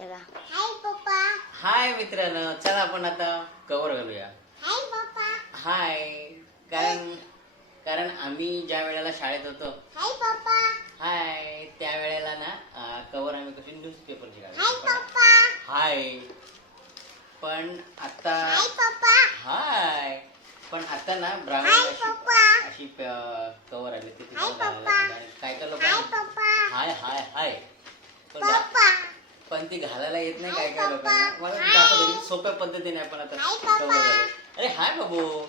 हाय पप्पा. हाय मित्रांनो, चला आपण आता कवर घालूया. हाय पप्पा. हाय. कारण कारण आम्ही ज्या वेळेला शाळेत होतो, हाय पप्पा. हाय, त्या वेळेला ना कवर आम्ही कशी न्यूजपेपरची हाय घालायचो. पप्पा. हाय. पण आता हाय पप्पा. हाय. पण आता ना ब्राऊन हाय पप्पा. अशी कवर आली ती हाय तुम्हाला पप्पा. घालायला लागली. काय काय लोक हाय पप्पा. हाय हाय हाय पण पप्पा. पण ती घालायला येत नाही हाय काय काय पप्पा. लोकांना. मला हाय. दाखव सोप्या पद्धतीने आपण आता हाय पप्पा. कवर घालू. अरे हाय बाबू.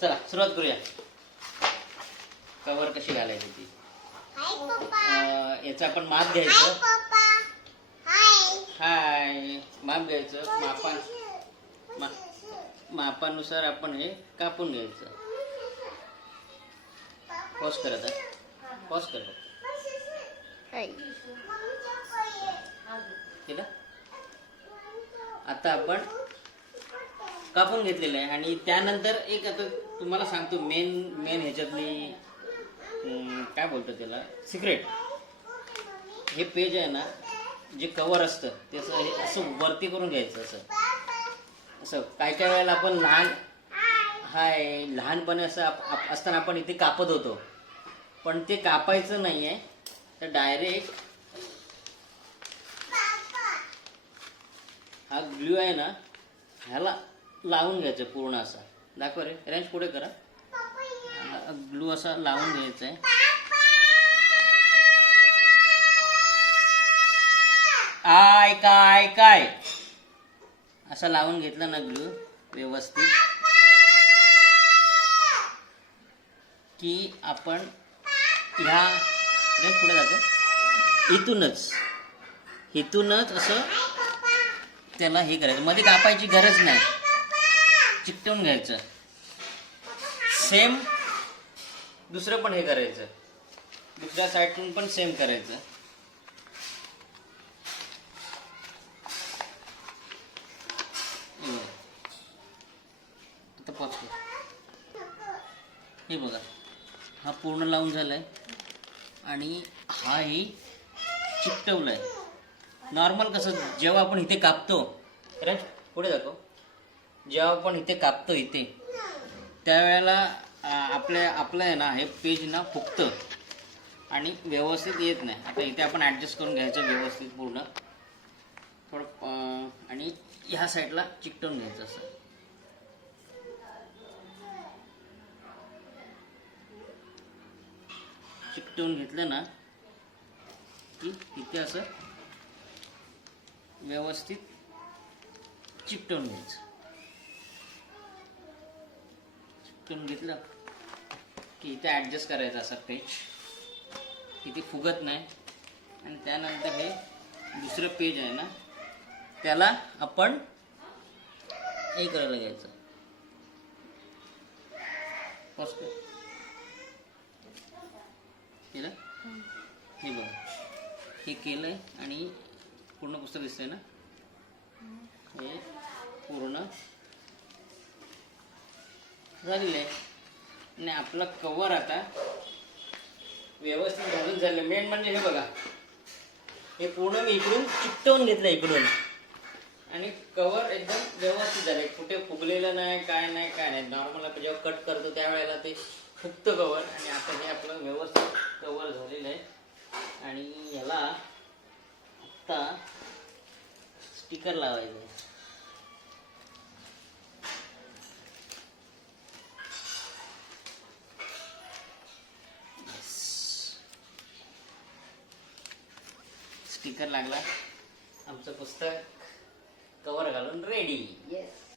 चला सुरुवात करूया. कवर कशी घालायची ती. हाय पप्पा. याचं आपण माप हाय घ्यायचं. पप्पा. हाय. हाय. माप घ्यायचं. मापानुसार आपण हे कापून घ्यायचं. पॉज करत आहे. पॉज कर. केलं. आता आपण कापून घेतलेलं आहे आणि त्यानंतर एक आता तुम्हाला सांगतो मेन ह्याच्यातली काय बोलतो त्याला सिक्रेट. हे पेज आहे ना, जे कवर असतं त्याचं हे असं वरती करून घ्यायचं. असं काय काय वेळेला आपण लहानपणी असं असताना आपण इथे कापत होतो, पण ते कापायचं नाही आहे, तर डायरेक्ट हा ग्लू आहे ना, ह्याला लावून घ्यायचं पूर्ण असा. दाखव रे, रेंज पुढे करा. ग्लू असा लावून घ्यायचा आहे. काय असं लावून घेतलं ना ग्लू व्यवस्थित, की आपण ह्या रेंज पुढे जातो, इथूनच असं त्याला हे करायचं. मध्ये कापायची गरज नाही, चिकटवून घ्यायचं. सेम दुसरं पण हे करायचं, दुसऱ्या साईडतून पण सेम करायचं. आता पॉज कर. हे बघा, हा पूर्ण लावून झालाय आणि हा ही चिकटवलाय. नॉर्मल कसं जेव्हा आपण इथे कापतो, पुढे जातो, जेव्हा आपण इथे कापतो इथे, त्यावेळेला आपलं आहे ना, हे पेज ना फुगतं आणि व्यवस्थित येत नाही. आता इथे आपण ॲडजस्ट करून घ्यायचं व्यवस्थित पूर्ण थोडं, आणि ह्या साईडला चिकटवून घ्यायचं. असं चिकटवून घेतलं ना की इथे असं व्यवस्थित चिकटवून घ्यायचं. चिकटवून घेतलं की इथे ॲडजस्ट करायचं असं पेज, इथे फुगत नाही. आणि त्यानंतर हे दुसरं पेज आहे ना, त्याला आपण हे करायला घ्यायचं. केलं. हे बघा, हे केलंय आणि पूर्ण पुस्तक दिसतंय ना, हे पूर्ण झालेलं आहे. आणि आपला कवर आता व्यवस्थित घालून झालं. मेन म्हणजे हे बघा, हे पूर्ण मी इकडून चिकटवून घेतलं इकडून, आणि कवर एकदम व्यवस्थित झालं. कुठे फुगलेलं नाही, काय नाही. नॉर्मल आपण जेव्हा कट करतो त्यावेळेला ते फुगतं कवर. आणि आता हे आपलं व्यवस्थित कवर झालेलं आहे. आणि याला आता स्टिकर लावायचं आहे. स्टिकर लागला, आमचं पुस्तक कवर घालून रेडी. येस.